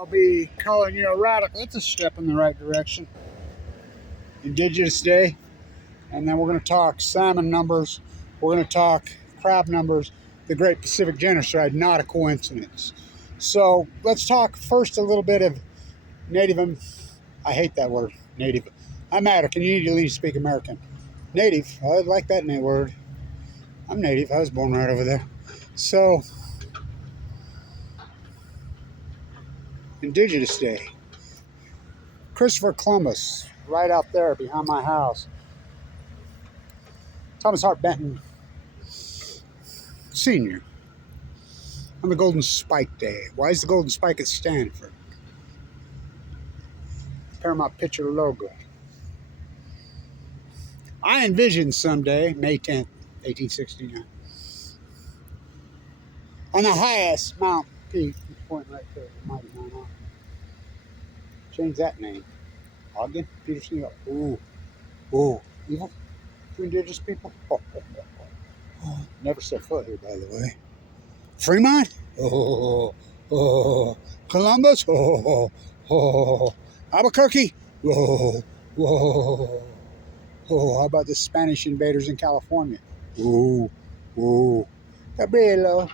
I'll be calling you a radical. It's a step in the right direction. Indigenous Day. And then we're going to talk salmon numbers. We're going to talk crab numbers. The Great Pacific Genocide, not a coincidence. So let's talk first a little bit of Native. I hate that word, Native. I'm American. You need to at least speak American. Native. I like that word. I'm Native. I was born right over there. So, Indigenous Day. Christopher Columbus, right out there behind my house. Thomas Hart Benton, Sr. on the Golden Spike Day. Why is the Golden Spike at Stanford? Paramount Picture logo. I envision someday, May 10th, 1869, on the highest mountain peak, pointing right there, the mighty Mount Ogden. Change that name. Ogden? Peterson? Ooh. Ooh. Evil? To indigenous people? Never set foot here, by the way. Fremont? Columbus? Albuquerque? How about the Spanish invaders in California? Cabrillo.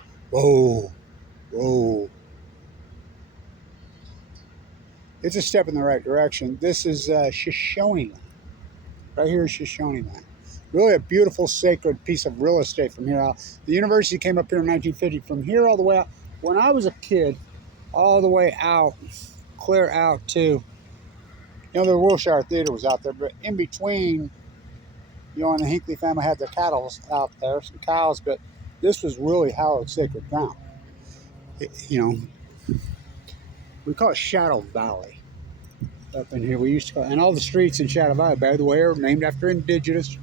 It's a step in the right direction. This is Shoshone land. Right here is Shoshone land. Really a beautiful, sacred piece of real estate from here out. The university came up here in 1950. From here all the way out, when I was a kid, all the way out, clear out to, the Wilshire Theater was out there, but in between, and the Hinckley family had their cattle out there, some cows, but this was really hallowed sacred ground. We call it Shadow Valley up in here. We used to call it, and all the streets in Shadow Valley, by the way, are named after indigenous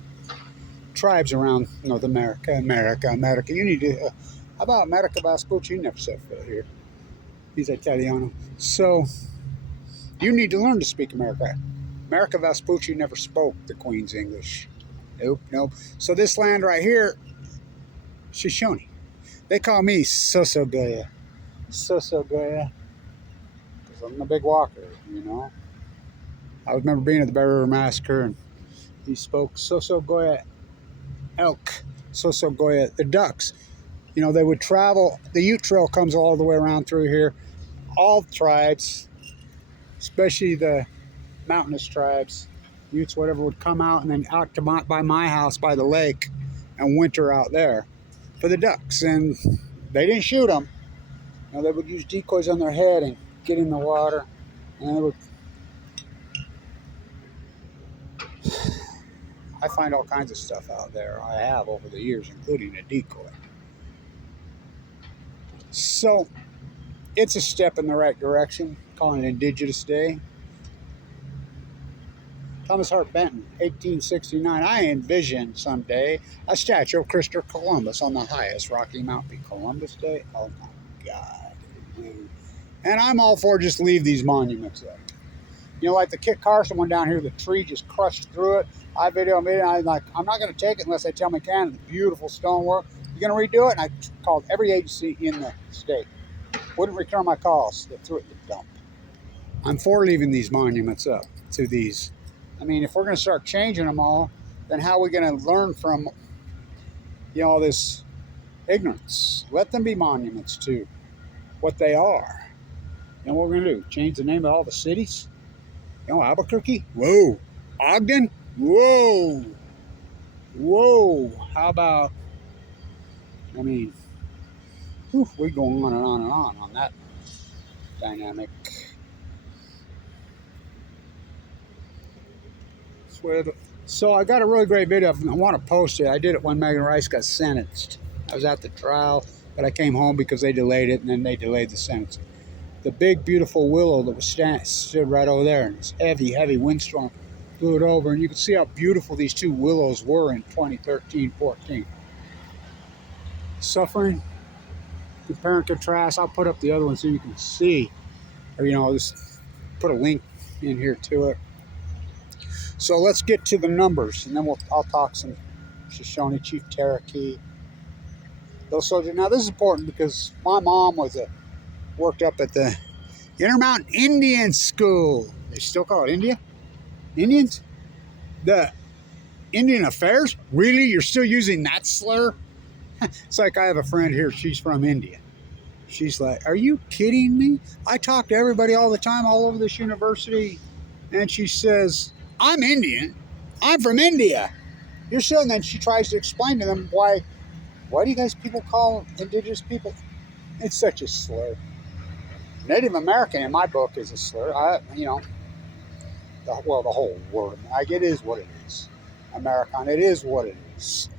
tribes around North America. You need to, how about America Vespucci? Never set foot here. He's Italiano. So, you need to learn to speak America. America Vespucci never spoke the Queen's English. Nope. So this land right here, Shoshone. They call me Sosogoya. Because I'm a big walker, I remember being at the Bear River Massacre, and he spoke Sosogoya elk, Sosogoya, the ducks. They would travel. The Ute Trail comes all the way around through here. All tribes, especially the mountainous tribes, Utes, whatever, would come out and then out by my house by the lake and winter out there for the ducks. And they didn't shoot them. They would use decoys on their head and get in the water, and they would. I find all kinds of stuff out there. I have over the years, including a decoy. So, it's a step in the right direction, calling it Indigenous Day. Thomas Hart Benton, 1869. I envision someday a statue of Christopher Columbus on the highest Rocky Mountain Peak. Columbus Day? Oh my God. And I'm all for just leave these monuments up. Like the Kit Carson one down here, the tree just crushed through it. I videoed it, and I'm like, I'm not going to take it unless they tell me can. The beautiful stonework. You're going to redo it? And I called every agency in the state. Wouldn't return my calls. They threw it in the dump. I'm for leaving these monuments up to these. If we're going to start changing them all, then how are we going to learn from, all this ignorance? Let them be monuments to what they are. And what we're going to do? Change the name of all the cities? Albuquerque? Whoa. Ogden? Whoa. How about, we're going on and on and on that dynamic. So I got a really great video. I want to post it. I did it when Megan Rice got sentenced. I was at the trial, but I came home because they delayed it, and then they delayed the sentence. The big, beautiful willow that was stood right over there, and this heavy windstorm blew it over, and you can see how beautiful these two willows were in 2013-14. Suffering, compare and contrast. I'll put up the other one so you can see, or I'll just put a link in here to it. So let's get to the numbers, and then I'll talk some Shoshone, Chief Cherokee, those soldiers. Now this is important because my mom worked up at the Intermountain Indian School. They still call it India? Indians? The Indian Affairs? Really? You're still using that slur? It's like I have a friend here. She's from India. She's like, are you kidding me? I talk to everybody all the time all over this university. And she says, I'm Indian. I'm from India. You're still, and then she tries to explain to them why do you guys people call indigenous people? It's such a slur. Native American in my book is a slur. The whole word. Like, it is what it is. American, it is what it is.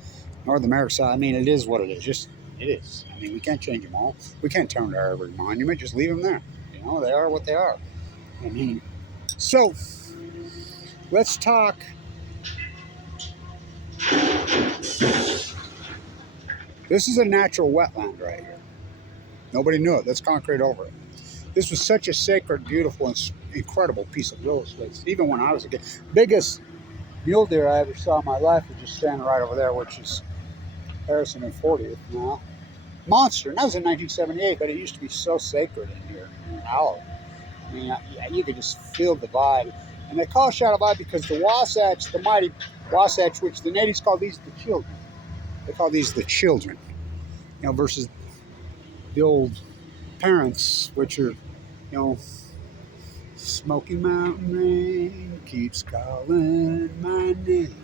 North America, I mean, it is what it is. Just, it is. I mean, we can't change them all. We can't turn to every monument. Just leave them there. You know, they are what they are. I mean, so, let's talk. This is a natural wetland right here. Nobody knew it. That's concrete over it. This was such a sacred, beautiful, and incredible piece of real estate. Even when I was a kid. Biggest mule deer I ever saw in my life was just standing right over there, which is Harrison and 40th now. Monster. And that was in 1978, but it used to be so sacred in here. Hallowed. I mean, you could just feel the vibe. And they call it Shadow Vibe because the Wasatch, the mighty Wasatch, which the natives call these the children. They call these the children, you know, versus the old parents, which are, you know, Smoky Mountain rain keeps calling my name.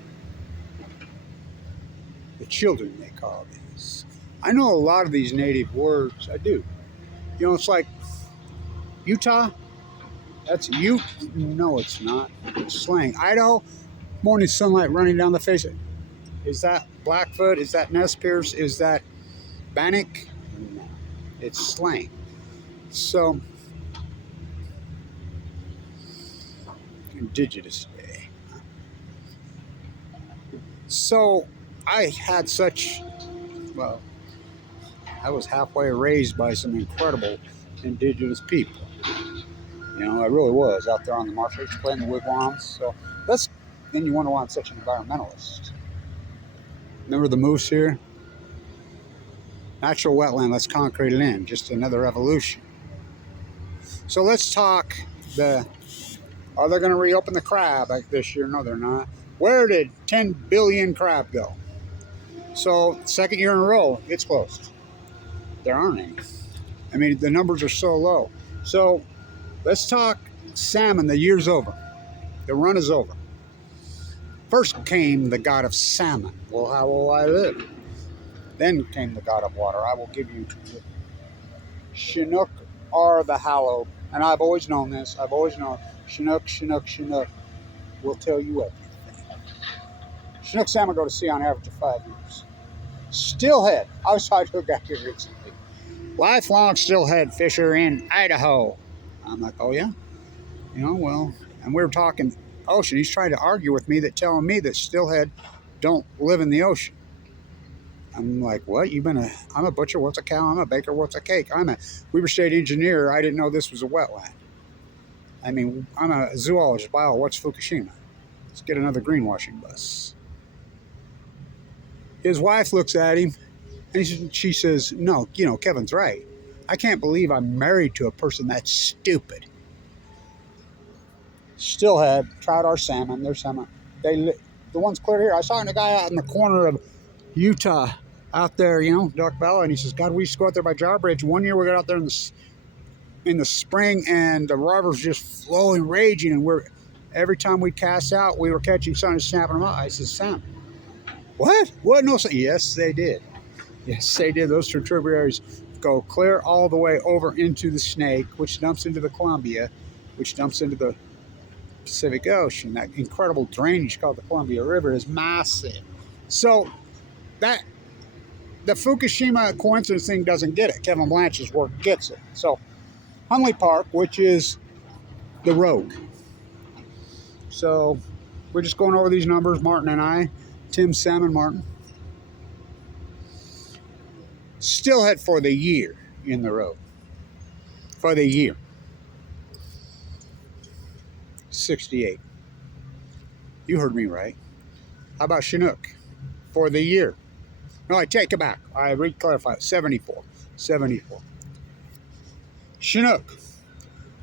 The children, they call these. I know a lot of these native words. I do. You know, it's like Utah. That's you. No, it's not. It's slang. Idaho. Morning sunlight running down the face. Is that Blackfoot? Is that Nez Perce? Is that Bannock? No, it's slang. So, Indigenous Day. So, I had such, well, I was halfway raised by some incredible indigenous people. You know, I really was out there on the marshes playing the wigwams. So, then you wonder why I'm such an environmentalist. Remember the moose here? Natural wetland, let's concrete it in. Just another evolution. So let's talk are they going to reopen the crab like this year? No, they're not. Where did 10 billion crab go? So, second year in a row, it's closed. There aren't any. I mean, the numbers are so low. So, let's talk salmon. The year's over. The run is over. First came the god of salmon. Well, how will I live? Then came the god of water. I will give you the Chinook are the hallowed. And I've always known this. I've always known Chinook, Chinook, Chinook will tell you everything. Chinook salmon go to sea on average of 5 years. Steelhead. I was talking to a guy here recently. Lifelong steelhead fisher in Idaho. I'm like, oh yeah? You know, well, and we were talking ocean. He's trying to argue with me telling me that steelhead don't live in the ocean. I'm like, what? I'm a butcher, what's a cow? I'm a baker, what's a cake? I'm a Weber State engineer. I didn't know this was a wetland. I mean, I'm a zoologist, what's Fukushima? Let's get another greenwashing bus. His wife looks at him, and she says, no, you know, Kevin's right. I can't believe I'm married to a person that's stupid. Steelhead, trout or salmon, they're salmon. The ones clear here. I saw a guy out in the corner of Utah, out there, you know, Duck Valley, and he says, God, we used to go out there by Jawbridge. One year we got out there in the spring, and the rivers just flowing, raging, and every time we cast out, we were catching something and snapping them up. I said, salmon. What? What? No, yes, they did. Yes, they did. Those two tributaries go clear all the way over into the Snake, which dumps into the Columbia, which dumps into the Pacific Ocean. That incredible drainage called the Columbia River is massive. So the Fukushima coincidence thing doesn't get it. Kevin Blanch's work gets it. So Hunley Park, which is the rogue. So we're just going over these numbers, Martin and I. Tim, Sam, and Martin. Steelhead for the year in the road. For the year. 68. You heard me right. How about Chinook? For the year. No, I take it back. I re-clarify. 74. 74. Chinook.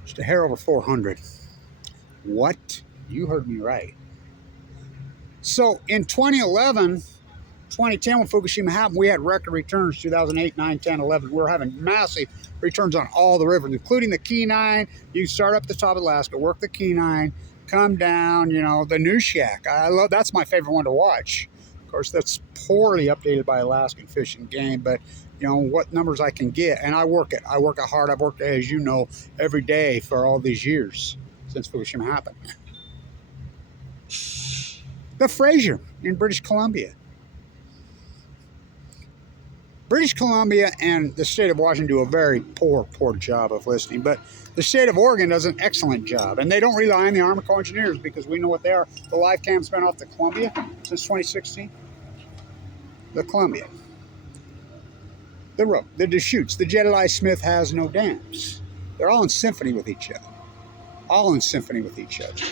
Just a hair over 400. What? You heard me right. So in 2011, 2010, when Fukushima happened, we had record returns. 2008, 9, 10, 11. We were having massive returns on all the rivers, including the Kenai. You start up the top of Alaska, work the Kenai, come down, you know, the Nushack. That's my favorite one to watch. Of course, that's poorly updated by Alaskan Fish and Game, but you know what numbers I can get, and I work it. I work it hard. I've worked, as you know, every day for all these years since Fukushima happened. The Fraser in British Columbia. British Columbia and the state of Washington do a very poor job of listening, but the state of Oregon does an excellent job, and they don't rely on the Army Corps Engineers because we know what they are. The live cam's been off the Columbia since 2016. The Columbia. The Roe, the Deschutes, the Jedediah Smith has no dams. They're all in symphony with each other. All in symphony with each other.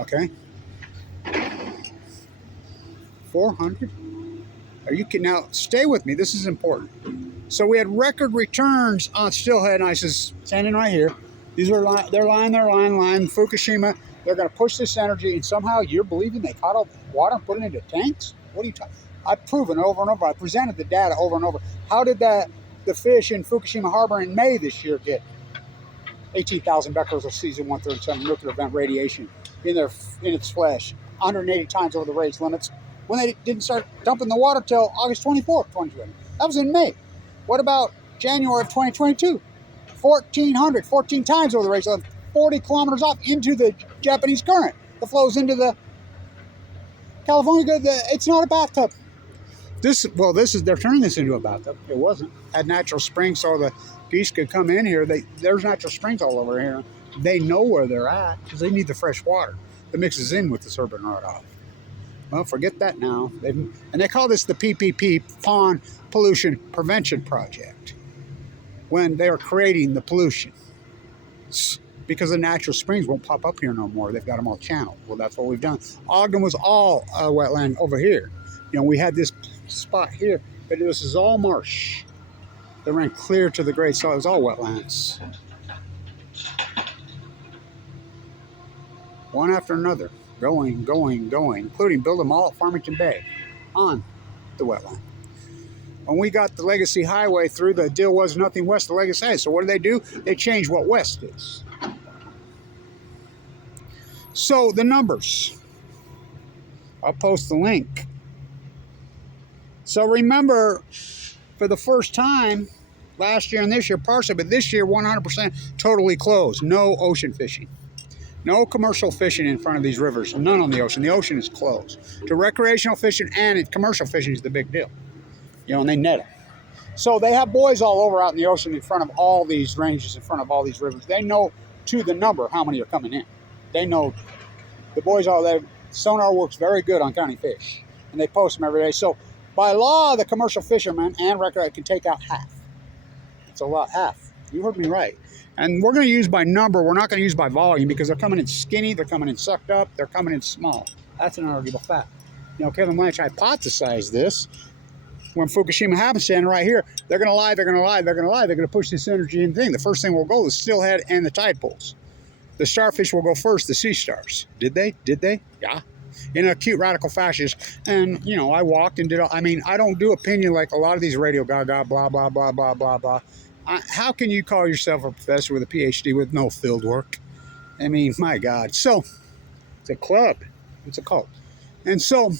Okay? 400? Are you kidding? Now, stay with me. This is important. So we had record returns on steelhead ices standing right here. These are they're lying. Fukushima, they're going to push this energy, and somehow you're believing they caught all the water and put it into tanks? What are you talking? I've proven over and over. I presented the data over and over. How did the fish in Fukushima Harbor in May this year get 18,000 becquerels of cesium 137 nuclear event radiation in its flesh, 180 times over the race limits, when they didn't start dumping the water till August 24th, 2020. That was in May. What about January of 2022? 1,400, 14 times over the race limit, 40 kilometers off into the Japanese current that flows into the California. It's not a bathtub. They're turning this into a bathtub. It wasn't. Had natural springs so the geese could come in here. There's natural springs all over here. They know where they're at because they need the fresh water that mixes in with this urban runoff. Well, forget that now. And they call this the PPP, Pond Pollution Prevention Project, when they are creating the pollution. Because the natural springs won't pop up here no more. They've got them all channeled. Well, that's what we've done. Ogden was all wetland over here. You know, we had this spot here, but this is all marsh. They ran clear to the Great Salt. It was all wetlands. One after another. Going, including build them all at Farmington Bay on the wetland. When we got the Legacy Highway through, the deal was nothing west of Legacy Highway. So what do? They changed what west is. So the numbers. I'll post the link. So remember, for the first time, last year and this year partially, but this year 100% totally closed. No ocean fishing. No commercial fishing in front of these rivers. None on the ocean. The ocean is closed. To recreational fishing and commercial fishing is the big deal. You know, and they net them. So they have buoys all over out in the ocean in front of all these ranges, in front of all these rivers. They know to the number how many are coming in. They know the buoys all there. Sonar works very good on counting fish. And they post them every day. So by law, the commercial fishermen and recreation can take out half. It's a lot, half. You heard me right. And we're going to use by number. We're not going to use by volume because they're coming in skinny, they're coming in sucked up, they're coming in small. That's an arguable fact. You know, Kevin Blanch hypothesized this when Fukushima happened, standing right here. They're going to lie, they're going to lie, they're going to lie. They're going to push this energy in thing. The first thing will go is steelhead and the tide pools. The starfish will go first, the sea stars. Did they? Did they? Yeah. In a cute radical fascist. And, you know, I walked and did, I don't do opinion like a lot of these radio gaga, blah, blah, blah, blah, blah, blah. How can you call yourself a professor with a PhD with no field work? I mean, my God. So, it's a club. It's a cult. And so,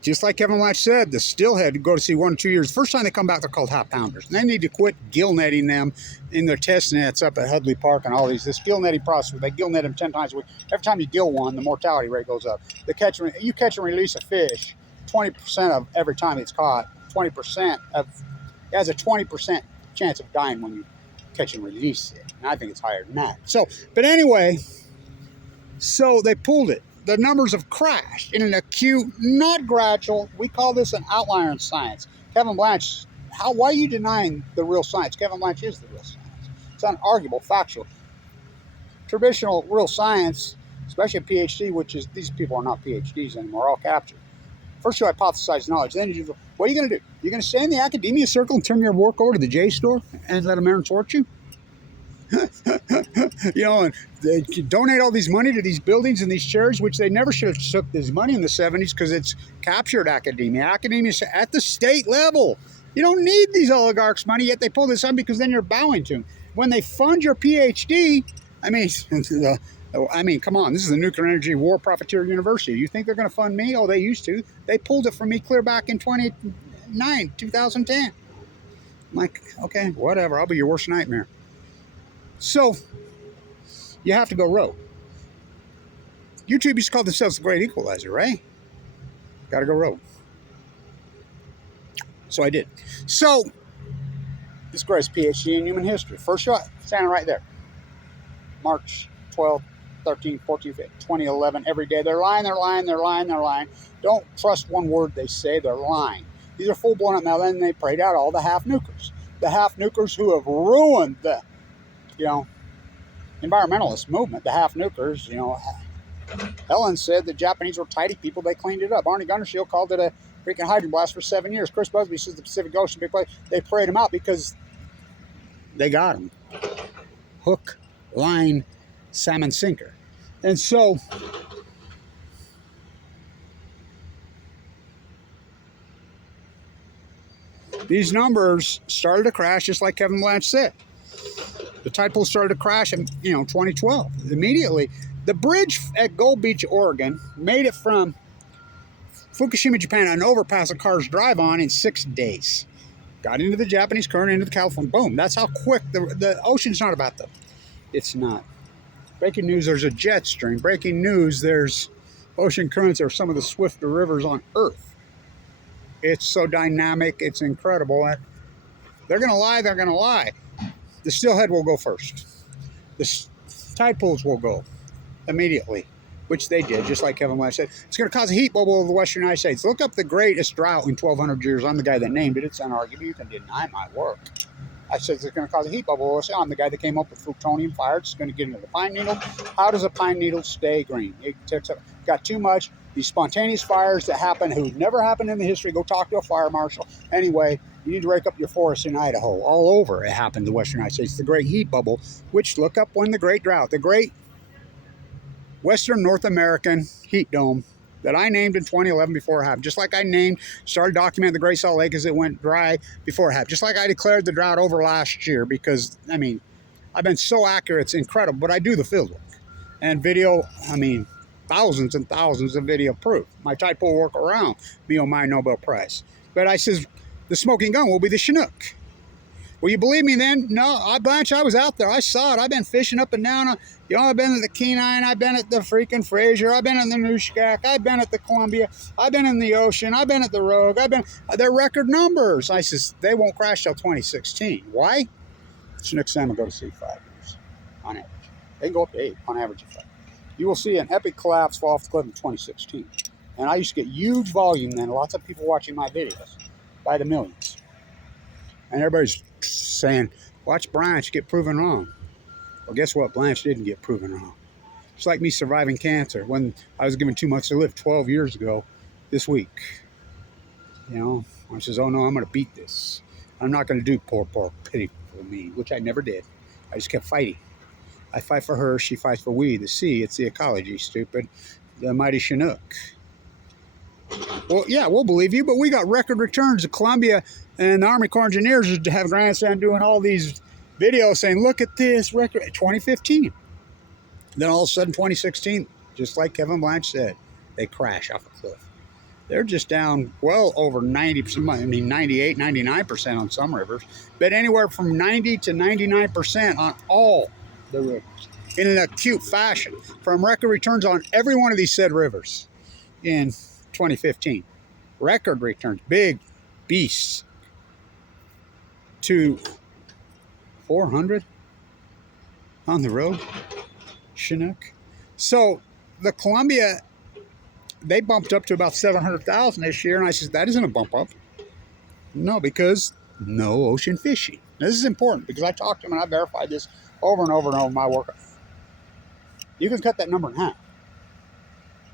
just like Kevin Latch said, the steelhead go to sea 1 or 2 years. First time they come back, they're called half pounders. And they need to quit gill netting them in their test nets up at Hudley Park and all these. This gill netting process, where they gill net them 10 times a week. Every time you gill one, the mortality rate goes up. You catch and release a fish 20% of every time it's caught. 20% of, it has a 20% chance of dying when you catch and release it. And I think it's higher than that. So, but anyway, so they pulled it. The numbers have crashed in an acute, not gradual. We call this an outlier in science. Kevin Blanch, why are you denying the real science? Kevin Blanch is the real science. It's unarguable, factual. Traditional real science, especially a PhD, which is, these people are not PhDs anymore, all captured. First you hypothesize knowledge, then you, what are you going to do? You going to stay in the academia circle and turn your work over to the J store and let them earn sort you? You know, and they donate all these money to these buildings and these charities, which they never should have took this money in the 70s because it's captured academia. Academia's at the state level. You don't need these oligarchs' money, yet they pull this on because then you're bowing to them. When they fund your PhD, I mean, come on, this is the Nuclear Energy War Profiteer University. You think they're going to fund me? Oh, they used to. They pulled it from me clear back in 2010. I'm like, okay, whatever. I'll be your worst nightmare. So, you have to go rogue. YouTube used to call themselves the Great Equalizer, right? Got to go rogue. So I did. So, this guy's PhD in human history. First shot, standing right there. March 12, 13, 14, 15, 2011, every day. They're lying, they're lying, they're lying, they're lying. Don't trust one word they say, they're lying. These are full-blown up. Now then they prayed out all the half-nukers. The half-nukers who have ruined the, environmentalist movement, the half-nukers, Helen said the Japanese were tidy people, they cleaned it up. Arnie Gundershield called it a freaking hydrogen blast for 7 years. Chris Busby says the Pacific Ocean big place. They prayed him out because they got him. Hook, line, salmon, sinker. And so these numbers started to crash just like Kevin Blanch said. The tide pool started to crash in 2012. Immediately, the bridge at Gold Beach, Oregon, made it from Fukushima, Japan, an overpass that cars drive on in 6 days. Got into the Japanese current, into the California. Boom. That's how quick the ocean's not about them. It's not. Breaking news, there's a jet stream. Breaking news, there's ocean currents are some of the swifter rivers on Earth. It's so dynamic. It's incredible. They're going to lie. They're going to lie. The steelhead will go first. The tide pools will go immediately, which they did, just like Kevin Blanch said. It's going to cause a heat bubble of the western United States. Look up the greatest drought in 1,200 years. I'm the guy that named it. It's unarguable. You can deny my work. I said it's going to cause a heat bubble. I'm the guy that came up with plutonium fire. It's going to get into the pine needle. How does a pine needle stay green? It takes up. Got too much. These spontaneous fires that happen, who never happened in the history. Go talk to a fire marshal. Anyway, you need to rake up your forests in Idaho. All over it happened in the western United States. The great heat bubble, which look up when the great drought, the great Western North American heat dome that I named in 2011 before it happened. Just like I started documenting the Great Salt Lake as it went dry before it happened. Just like I declared the drought over last year because, I've been so accurate, it's incredible. But I do the field work. And video, thousands and thousands of video proof. My tide pool work around me on my Nobel Prize. But I says, the smoking gun will be the Chinook. Will you believe me then? No, Blanche, I was out there. I saw it. I've been fishing up and down. I've been at the Kenai. I've been at the freaking Fraser. I've been at the Nushkak. I've been at the Columbia. I've been in the ocean. I've been at the Rogue. They're record numbers. I says, they won't crash till 2016. Why? Chinook salmon go to sea 5 years on average. They can go up to 8 on average of 5. You will see an epic collapse fall off the cliff in 2016. And I used to get huge volume then. Lots of people watching my videos by the millions. And everybody's saying, watch Blanche get proven wrong. Well, guess what? Blanche didn't get proven wrong. It's like me surviving cancer when I was given 2 months to live 12 years ago this week. I says, oh no, I'm going to beat this. I'm not going to do poor, pity for me, which I never did. I just kept fighting. I fight for her. She fights for we, the sea. It's the ecology, stupid. The mighty Chinook. Well, yeah, we'll believe you, but we got record returns of Columbia and the Army Corps of Engineers have grandstand doing all these videos saying, look at this record, 2015. Then all of a sudden, 2016, just like Kevin Blanch said, they crash off a cliff. They're just down well over 90%, 98, 99% on some rivers, but anywhere from 90 to 99% on all the rivers in an acute fashion from record returns on every one of these said rivers in 2015. Record returns, big beasts to 400 on the road, Chinook. So the Columbia, they bumped up to about 700,000 this year, and I said, that isn't a bump up. No, because no ocean fishing. This is important because I talked to them and I verified this over and over and over in my work. You can cut that number in half.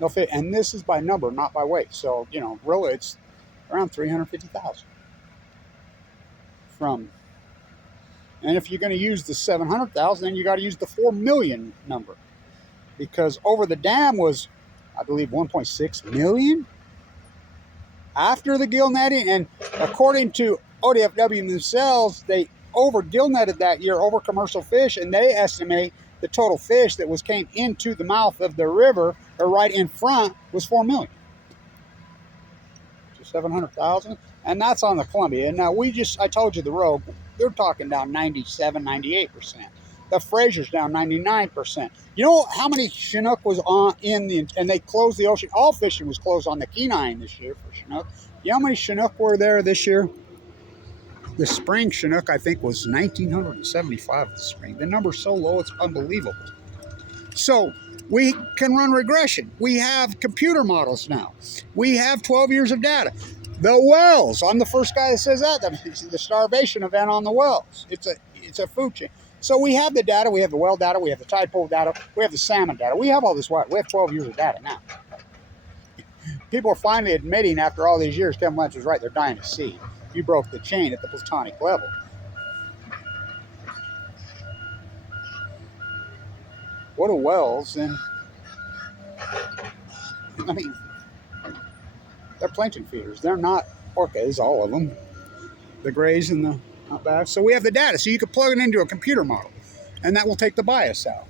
No fit, and this is by number, not by weight. So, really, it's around 350,000. from. And if you're going to use the 700,000, then you got to use the 4 million number, because over the dam was, I believe, 1.6 million after the gill netting. And according to ODFW themselves, they over gill netted that year, over commercial fish, and they estimate the total fish that came into the mouth of the river, or right in front, was 4 million. So 700,000, and that's on the Columbia. And now I told you the Rogue, they're talking down 97, 98%. The Fraser's down 99%. You know how many Chinook was and they closed the ocean. All fishing was closed on the Kenai this year for Chinook. You know how many Chinook were there this year? The spring Chinook, I think, was 1,975 this spring. The number's so low, it's unbelievable. So we can run regression. We have computer models now. We have 12 years of data. The wells, I'm the first guy that says that. The starvation event on the wells. It's a food chain. So we have the data. We have the well data. We have the tide pool data. We have the salmon data. We have all this water. We have 12 years of data now. People are finally admitting after all these years, Kevin Lynch was right. They're dying to see. You broke the chain at the platonic level. What are wells? And I mean, they're plankton feeders. They're not orcas, all of them. The grays and the humpbacks. So we have the data. So you can plug it into a computer model, and that will take the bias out.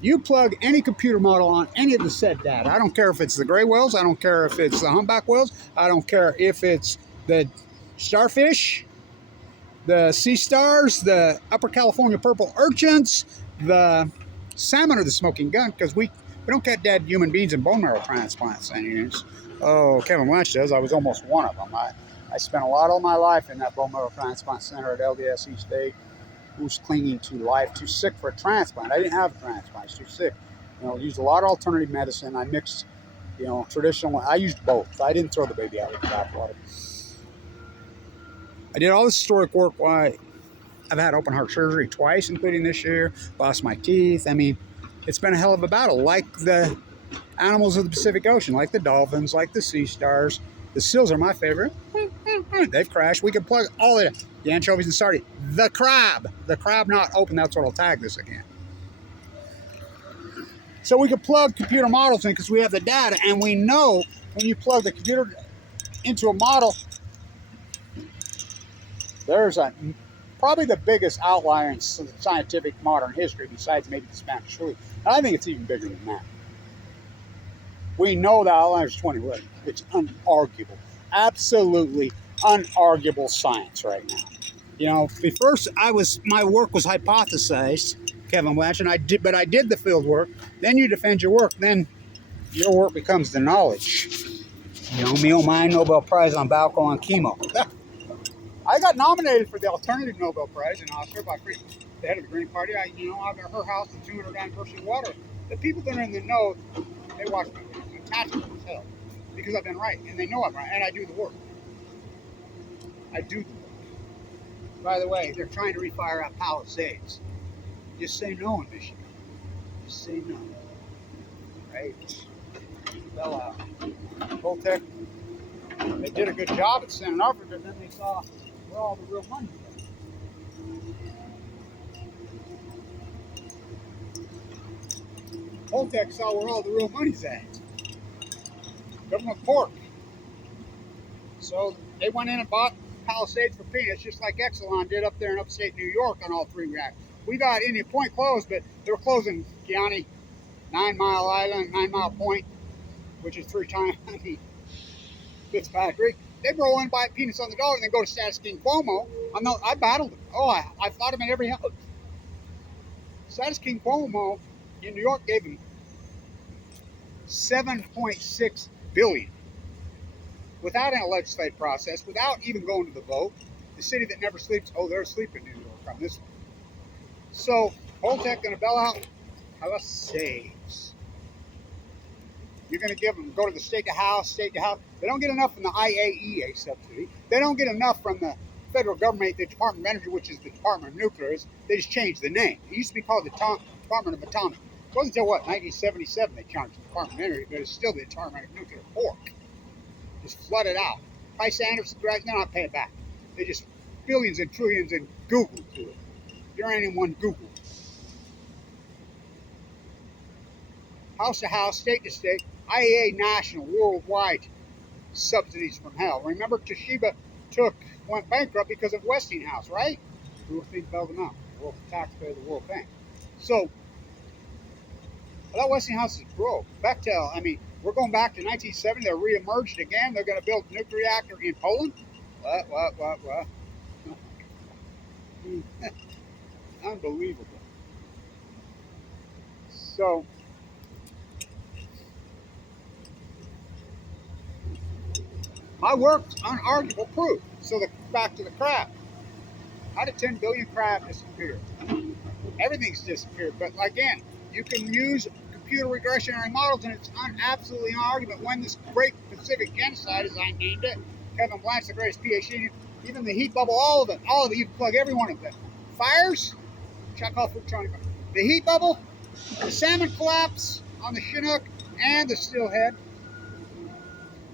You plug any computer model on any of the said data. I don't care if it's the gray whales. I don't care if it's the humpback whales. I don't care if it's the starfish, the sea stars, the Upper California purple urchins, the salmon, or the smoking gun, because we don't get dead human beings in bone marrow transplants anymore. Oh, Kevin Lynch does. I was almost one of them. I spent a lot of my life in that bone marrow transplant center at LDS East State. Who's clinging to life, too sick for a transplant. I didn't have a transplant. I was too sick. Used a lot of alternative medicine. I mixed, traditional. I used both. I didn't throw the baby out with the bathwater. I did all this historic work. Why? I've had open heart surgery twice, including this year. Lost my teeth. I mean, it's been a hell of a battle. Like the animals of the Pacific Ocean, like the dolphins, like the sea stars. The seals are my favorite. They've crashed. We can plug all of it. The anchovies and sardines. The crab not open. That's what will tag this again. So we can plug computer models in because we have the data, and we know when you plug the computer into a model, there's probably the biggest outlier in scientific modern history besides maybe the Spanish flu. And I think it's even bigger than that. We know the outlier is 20 wood. It's unarguable. Absolutely unarguable science right now. First my work was hypothesized, Kevin Blanch, and I did the field work. Then you defend your work. Then your work becomes the knowledge. Me oh my Nobel Prize on Balco and chemo. I got nominated for the alternative Nobel Prize in Austria by the head of the Green Party. I got her house, the 200th anniversary of water. The people that are in the know, they watch me. I'm attached to myself because I've been right, and they know I'm right, and I do the work. By the way, they're trying to refire out Palisades. Just say no in Michigan. Just say no. Right? Well, Voltec, they did a good job at Santa Barbara, but then they saw where all the real money was. Voltec saw where all the real money's at. Government pork. So they went in and bought Palisades for peanuts, just like Exelon did up there in upstate New York on all 3 reactors. We got Indian Point closed, but they were closing Kiani, 9 Mile Island, 9 Mile Point, which is 3 times Fitzpatrick. They roll in, buy peanuts on the dollar, and then go to Status King Cuomo. I battled them. I fought them in every house. Status King Cuomo in New York gave him $7.6 billion. Without a legislative process, without even going to the vote. The city that never sleeps, they're asleep in New York on this one. So, Voltec going to bail out Palisades. You're going to give them, go to the state to house. They don't get enough from the IAEA subsidy. They don't get enough from the federal government, the Department of Energy, which is the Department of Nuclear. They just changed the name. It used to be called the Department of Atomic. It wasn't until, 1977 they changed the Department of Energy, but it's still the Department of Nuclear Pork. Just flood it out. Price Anderson, they're not paying back. They just billions and trillions in Google to it. Uranium one Google. House to house, state to state, IEA national, worldwide subsidies from hell. Remember, Toshiba went bankrupt because of Westinghouse, right? Who think bailed them out? The world taxpayer, the World Bank. So, that Westinghouse is broke. Bechtel, I mean, we're going back to 1970. They're re-emerged again. They're going to build a nuclear reactor in Poland. What? Unbelievable. So, my work's unarguable proof. So, back to the crab. How did 10 billion crab disappear? Everything's disappeared. But again, you can use computer regressionary models, and it's absolutely an argument. When this Great Pacific Genocide, as I named it, Kevin Blanch, the greatest PhD, even the heat bubble, all of it, you can plug every one of them. Fires, the heat bubble, the salmon collapse on the Chinook, and the steelhead.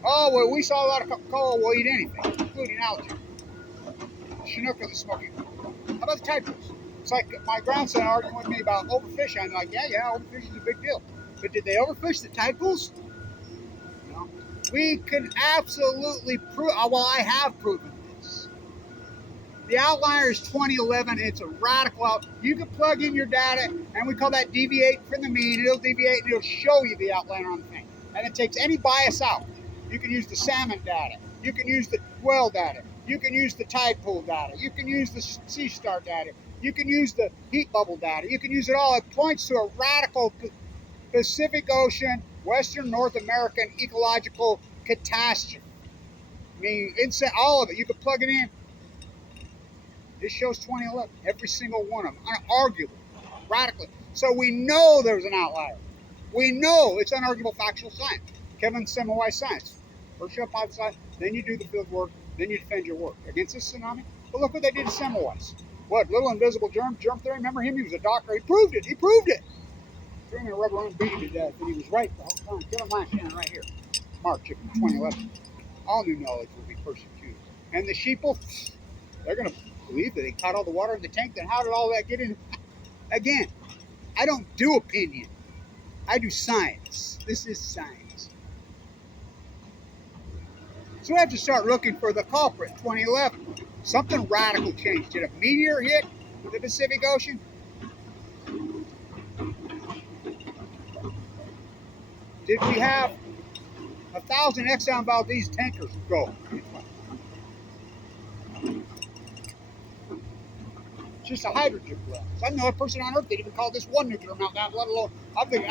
Oh, well, we saw a lot of Coca-Cola will eat anything, including algae. Chinook or the smoking. How about the tide pools? It's like my grandson arguing with me about overfishing. I'm like, yeah, overfishing is a big deal. But did they overfish the tide pools? No. We can absolutely prove, well, I have proven this. The outlier is 2011. It's a radical out. You can plug in your data, and we call that deviate from the mean. It'll deviate, and it'll show you the outlier on the thing. And it takes any bias out. You can use the salmon data. You can use the well data. You can use the tide pool data. You can use the sea star data. You can use the heat bubble data. You can use it all. It points to a radical Pacific Ocean, Western North American ecological catastrophe. I mean, all of it. You can plug it in. This shows 2011. Every single one of them. Unarguable. Radically. So we know there's an outlier. We know it's unarguable factual science. Kevin's semi-wise science. First you apply the science, then you do the field work, then you defend your work against this tsunami. But look what they did to Semmelweis. What, little invisible germ theory? Remember him? He was a doctor. He proved it. Threw him in a rubber room, beat him to death, and he was right the whole time. Kevin Blanch standing right here. March of 2011. All new knowledge will be persecuted. And the sheeple, they're going to believe that they caught all the water in the tank. Then how did all that get in? Again, I don't do opinion. I do science. This is science. So we have to start looking for the culprit. 2011. Something radical changed. Did a meteor hit the Pacific Ocean? Did we have 1,000 Exxon Valdez tankers go? It's just a hydrogen blast. I'm the only person on Earth that even called this one nuclear meltdown, let alone. I've been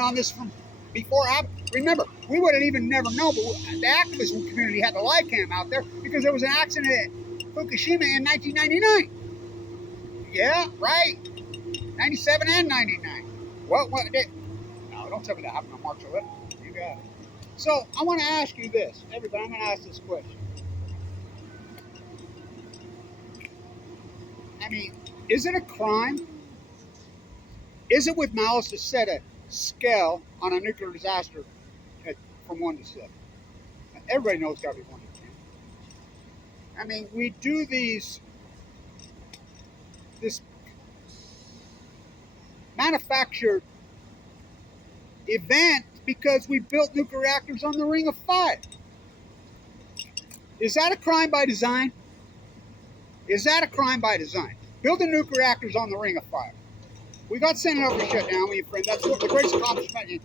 on this from before. Remember, we would have even never known, but the activist community had the live cam out there because there was an accident at FUKUSHIMA in 1999. Yeah, right. 97 and 99. What did? No, don't tell me that happened on March 11th. You got it. So I want to ask you this, everybody. I'm going to ask this question. I mean, is it a crime? Is it with malice to set a scale on a nuclear disaster from 1 to 7? Everybody knows it's got to be 1 to 10. I mean, we do this manufactured event because we built nuclear reactors on the Ring of Fire. Is that a crime by design? Is that a crime by design? Building nuclear reactors on the Ring of Fire. We got sent over to shut down, friend. That's what the greatest accomplishment in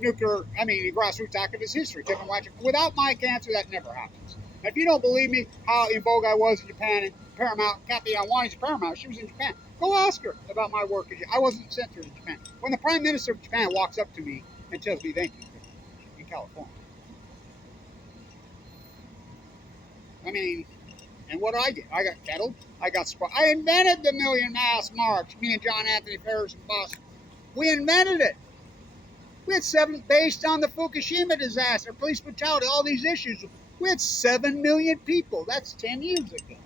grassroots activist history. Kevin Blanch. Without my cancer, that never happens. And if you don't believe me, how in vogue I was in Japan and Paramount, Kathy Iwani's Paramount, she was in Japan. Go ask her about my work. I wasn't sent her to Japan. When the Prime Minister of Japan walks up to me and tells me thank you in California. I mean, and what do I get? I got kettled. I got sprung. I invented the Million Mass March. Me and John Anthony Ferris in Boston. We invented it. We had 7, based on the Fukushima disaster, police brutality, all these issues. We had 7 million people. That's 10 years ago.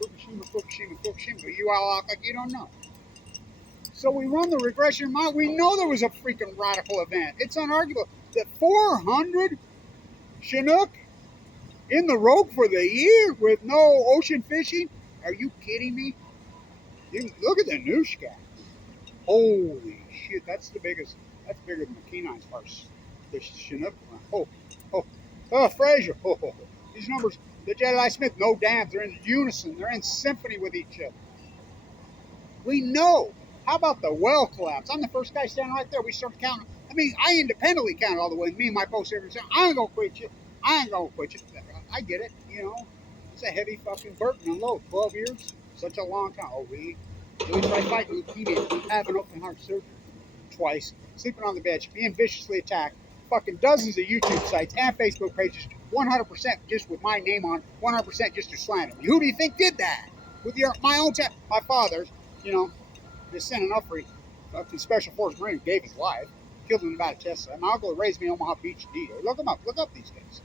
Fukushima. But you all act like you don't know. So we run the regression model. We know there was a freaking radical event. It's unarguable. That 400 Chinook In the rogue for the year with no ocean fishing? Are you kidding me? Look at the Nooshka. Holy shit, that's the biggest. That's bigger than the Kenai's parts. The Chinook one. Fraser. These numbers, the Jedi Smith, no dams. They're in unison. They're in symphony with each other. We know. How about the well collapse? I'm the first guy standing right there. We started counting. I mean, I independently counted all the way. Me and my post every time. I ain't gonna quit you. I ain't gonna quit you. I get it. You know, it's a heavy fucking burden and load. 12 years, such a long time. Oh, really tried fighting leukemia, having open heart surgery twice, sleeping on the bench, being viciously attacked, fucking dozens of YouTube sites and Facebook pages, 100% just with my name on, 100% just to slander me. Who do you think did that? With my own my father's, you know, the San Onofre, fucking Special Forces Marine, gave his life, killed him in about a test site. My uncle raised me in Omaha Beach, D. Look him up. Look up these guys.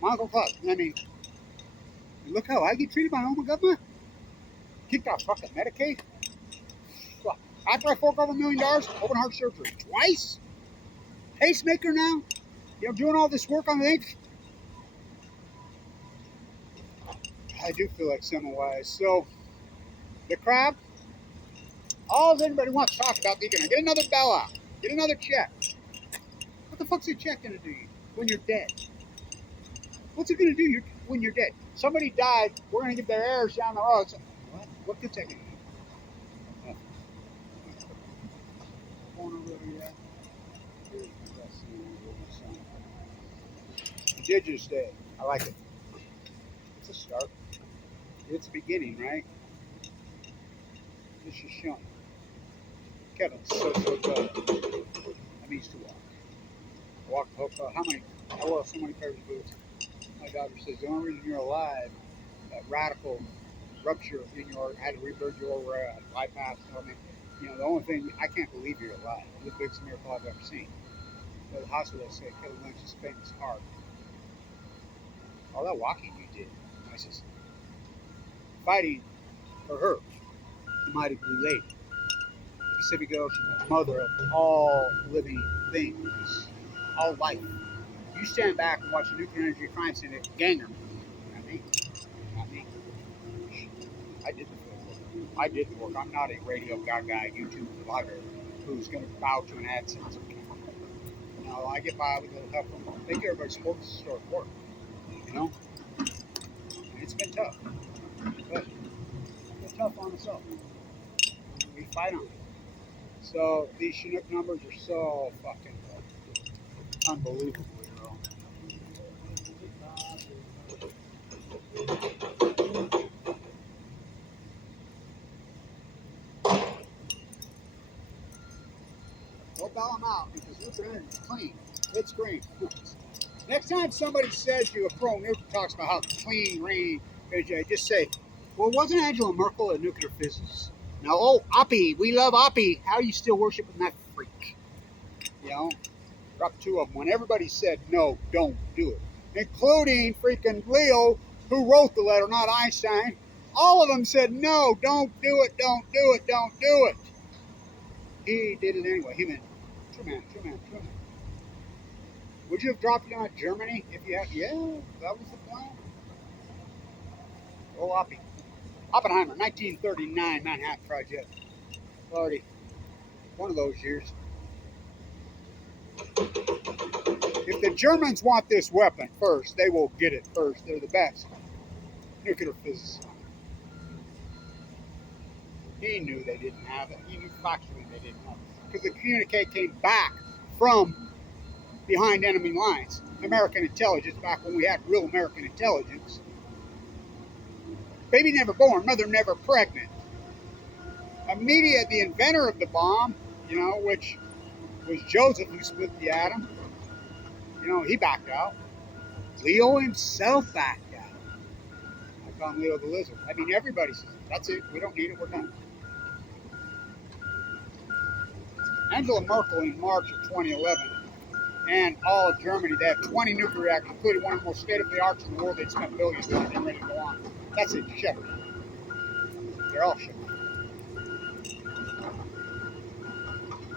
My Uncle Club. I mean, look how I get treated by home government. Kicked off fucking Medicaid. After I fork over $1 million, open heart surgery twice. Pacemaker now. You know, doing all this work on the things. I do feel like Semmelweis. So, the crab, all anybody wants to talk about, they're going to get another bailout, get another check. What the fuck's a check going to do you when you're dead? What's it going to do when you're dead? Somebody died, we're going to give their heirs down the road. So, what? What could that do? Indigenous Day. I like it. It's a start. It's a beginning, right? This is showing. Kevin's so good. I used to walk the hook. I wore so many pairs of boots. My doctor says the only reason you're alive, that radical rupture in had to rebirth your bypass. You know, the only thing, I can't believe you're alive. It's the biggest miracle I've ever seen. So the hospital said, Kevin Lynch's famous heart. All that walking you did. I says, fighting for her, the mighty blue lady. The Pacific Ocean, the mother of all living things, all life. You stand back and watch a nuclear energy crime scene at Ganger. Not me. Not me. I did the work. I did the work. I'm not a radio gaga YouTube vlogger who's going to bow to an AdSense. No, I get by with a little help from them. I think everybody's supposed to start work. You know? And it's been tough. But it's been tough on itself. We fight on it. So these Chinook numbers are so fucking unbelievable. Don't bail them out because nuclear energy is clean. It's green. Next time somebody says you a pro-nuke talks about how clean, green, just say, well, wasn't Angela Merkel a nuclear physicist? No, oh, Oppie, we love Oppie. How are you still worshiping that freak? You know, dropped two of them when everybody said, no, don't do it. Including freaking Leo, who wrote the letter, not Einstein. All of them said, no, don't do it, don't do it, don't do it. He did it anyway. He meant, true man. Would you have dropped it on Germany if you had? Yeah, that was the plan. Oh, Oppie. Oppenheimer, 1939 Manhattan Project. Already one of those years. If the Germans want this weapon first, they will get it first. They're the best. Nuclear physicists. He knew they didn't have it. He knew factually they didn't have it. Because the communique came back from behind enemy lines. American intelligence, back when we had real American intelligence. Baby never born, mother never pregnant. Immediate, the inventor of the bomb, you know, which was Joseph, who split the atom. You know, he backed out. Leo himself backed out. I call him Leo the Lizard. I mean, everybody says, that's it, we don't need it, we're done. Angela Merkel in March of 2011 and all of Germany, they had 20 nuclear reactors, including one of the most state-of-the-art in the world. They'd spent billions on it and ready to go on. That's it, shepherd. They're all shepherd.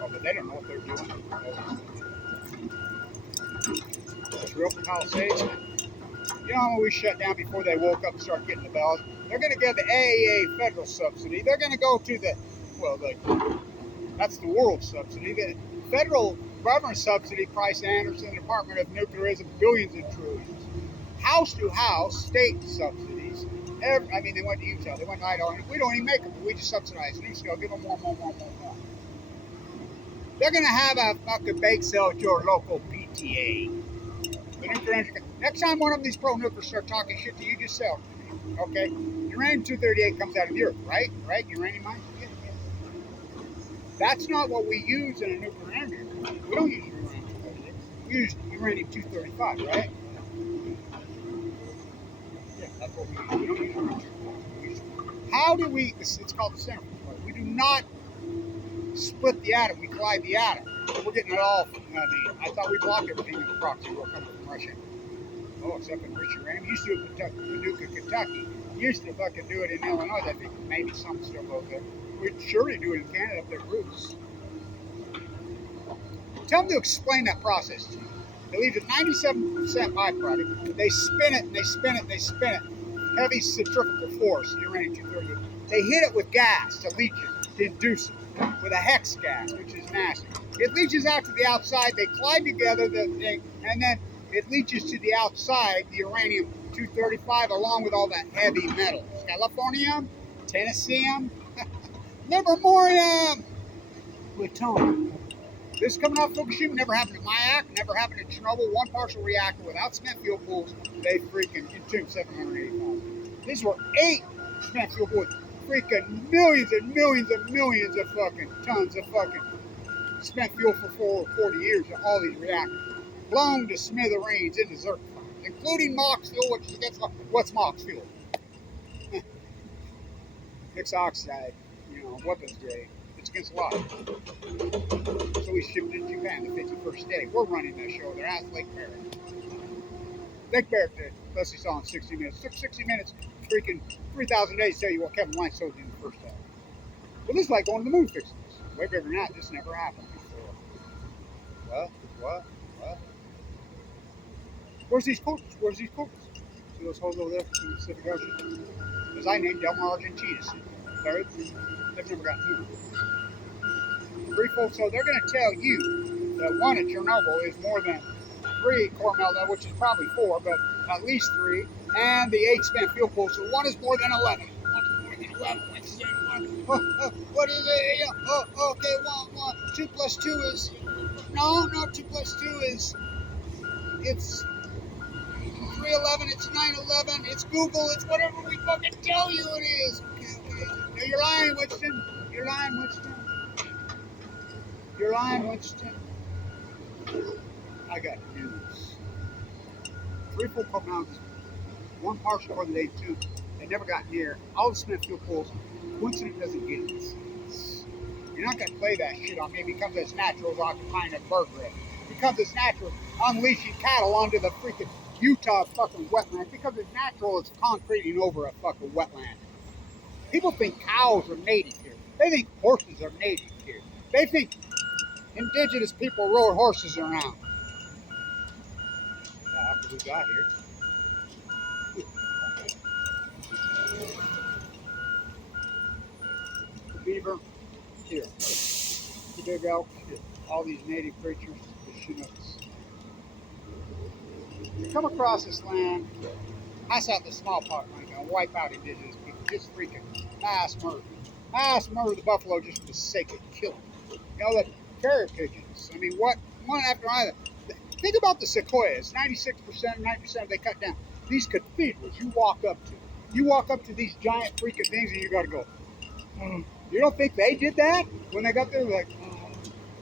Oh, but they don't know what they're doing. It's real for Palisades. You know how we shut down before they woke up and started getting the bells? They're going to get the AAA federal subsidy. They're going to go to the, well, that's the world subsidy. The federal government subsidy, Price Anderson, Department of Nuclearism, billions and trillions. House to house, state subsidies. I mean, they went to Utah, they went to Idaho. We don't even make them, but we just subsidize New Skill, give them more. They're going to have a fucking bake sale at your local PTA. The nuclear energy. Next time one of these pro-nuclears start talking shit to you, just sell it to me, okay? Uranium-238 comes out of the earth, right? Right? Uranium mine? Yeah. That's not what we use in a nuclear energy. We don't use uranium-238. We use uranium-235, right? Yeah, that's what we use. We don't use uranium-238. How do we? It's called the center. We do not split the atom. We collide the atom. We're getting it all from I thought we blocked everything in the proxy war coming from Russia. Oh, except in rich uranium. Used to do it in Paducah, Kentucky. Used to fucking do it in Illinois. I think maybe some still go there. We'd surely do it in Canada up there, Bruce. Tell them to explain that process to you. They leave a 97% byproduct. They spin it and they spin it and they spin it. Heavy centrifugal force, uranium-238. They hit it with gas to leach it, to induce it, with a hex gas, which is nasty. It leaches out to the outside. They collide together, and then it leaches to the outside, the uranium-235, along with all that heavy metals. Californium, Tennesseum, Livermorium, plutonium. This coming off Fukushima never happened in Mayak, never happened in Chernobyl. One partial reactor without spent fuel pools, they freaking entombed 780,000. These were 8 spent fuel pools, freaking millions and millions and millions of fucking tons of fucking spent fuel for 40 years in all these reactors. Blown to smithereens in desert fires, including MOX fuel, which is what's MOX fuel? Mixed oxide, weapons grade. It's against law. So we shipped it to Japan the 51st day. We're running that show. They're at Lake Barrett. Lake Barrett did. Leslie saw in 60 minutes. Took 60 minutes, freaking 3,000 days to tell you what Kevin Lang told you in the first half. Well, this is like going to the moon fixing this. Way bigger than that. This never happened before. What? Where's these coasters? See those holes over there in the Pacific Ocean? Because I named Delmar Argentina. They've never gotten through. Three folks, so they're going to tell you that one at Chernobyl is more than 3 core meltdown, which is probably 4, but at least 3, and the 8 spent fuel pools, so one is more than 11. What is it? Okay, 1. 2 plus 2 is, no, 2 plus 2 is, it's 311, it's 911, it's Google, it's whatever we fucking tell you it is. No, you're lying, Winston. You're lying, Winston. I got news. 3 full compounds, 1 partial for the day 2. They never got near. All the spent fuel pools. Coincidence doesn't get it. You're not going to play that shit on me. It becomes as natural as occupying a bird rib. It becomes as natural as unleashing cattle onto the freaking Utah fucking wetland. It becomes as natural as concreting over a fucking wetland. People think cows are native here. They think horses are native here. They think indigenous people rode horses around. After we got here. The beaver, here. The big elk, here. All these native creatures, the Chinooks. You come across this land, pass out the smallpox money, and wipe out indigenous people. Just freaking mass murder. Mass murder the buffalo just for the sake of killing. The carrier pigeons. I mean, one after another. Think about the sequoias. 96%, 90% they cut down. These cathedrals you walk up to. You walk up to these giant freaking things and you got to go, You don't think they did that? When they got there, like,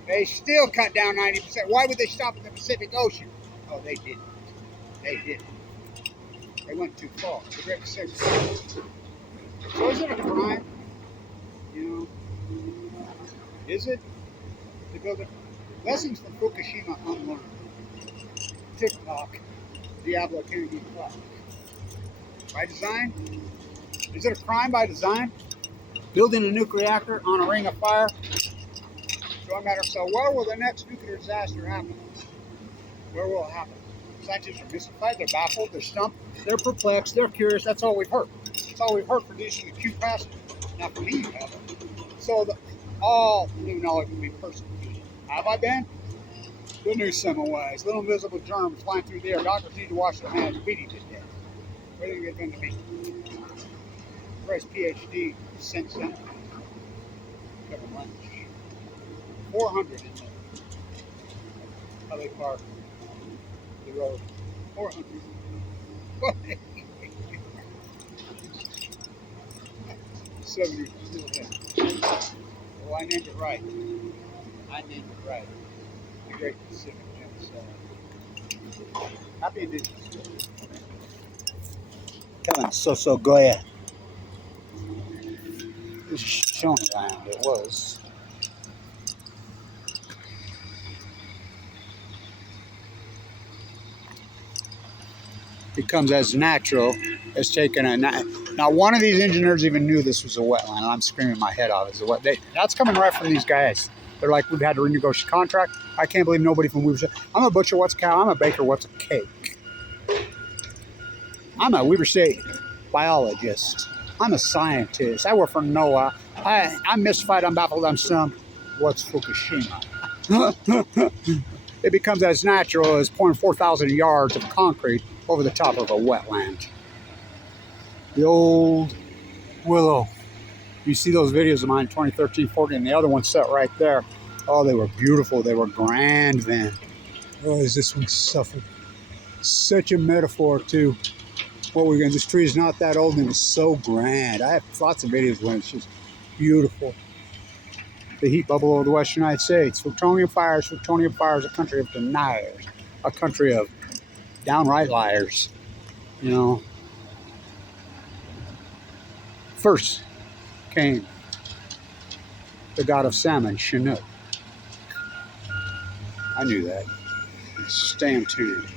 they still cut down 90%. Why would they stop at the Pacific Ocean? Oh, they didn't. They didn't. They went too far. The Great Pacific. So is it a crime? Is it? To build it? Lessons from Fukushima unlearned. TikTok. Diablo can't be flat. By design? Is it a crime by design? Building a nuclear reactor on a ring of fire? Don't matter. So where will the next nuclear disaster happen? Where will it happen? Scientists are mystified, they're baffled, they're stumped, they're perplexed, they're curious. That's all we've heard. That's all we've heard producing acute passage. Now, for me, you haven't. So, all new knowledge will be persecuted. Have I been? Good news, Semmelweis. Little invisible germs flying through the air. Doctors need to wash their hands. Beating to death. Where do you get them to be? Where's PhD since then? Covered lunch. 400 in there. How they park the road. 400. $70. Oh, I named it right. I named it right. The Great Pacific Genocide. Happy Indigenous Day. Coming so Goya. This is shown around. It was. Becomes as natural as taking a. Now, one of these engineers even knew this was a wetland, and I'm screaming my head off. That's coming right from these guys. They're like, we've had to renegotiate contract. I can't believe nobody from Weaver said, I'm a butcher, what's a cow? I'm a baker, what's a cake? I'm a Weaver State biologist. I'm a scientist. I work for NOAA. I'm mystified, I'm baffled, I'm stumped. What's Fukushima? It becomes as natural as pouring 4,000 yards of concrete over the top of a wetland. The old willow. You see those videos of mine, 2013, 14, and the other one set right there. Oh, they were beautiful. They were grand then. Oh, is this one suffered? Such a metaphor to what we're going to. This tree is not that old and it's so grand. I have lots of videos when it's just beautiful. The heat bubble over the western United States. Plutonium fires, a country of deniers. A country of downright liars. You know. First came the god of salmon, Chinook. I knew that. Stay tuned.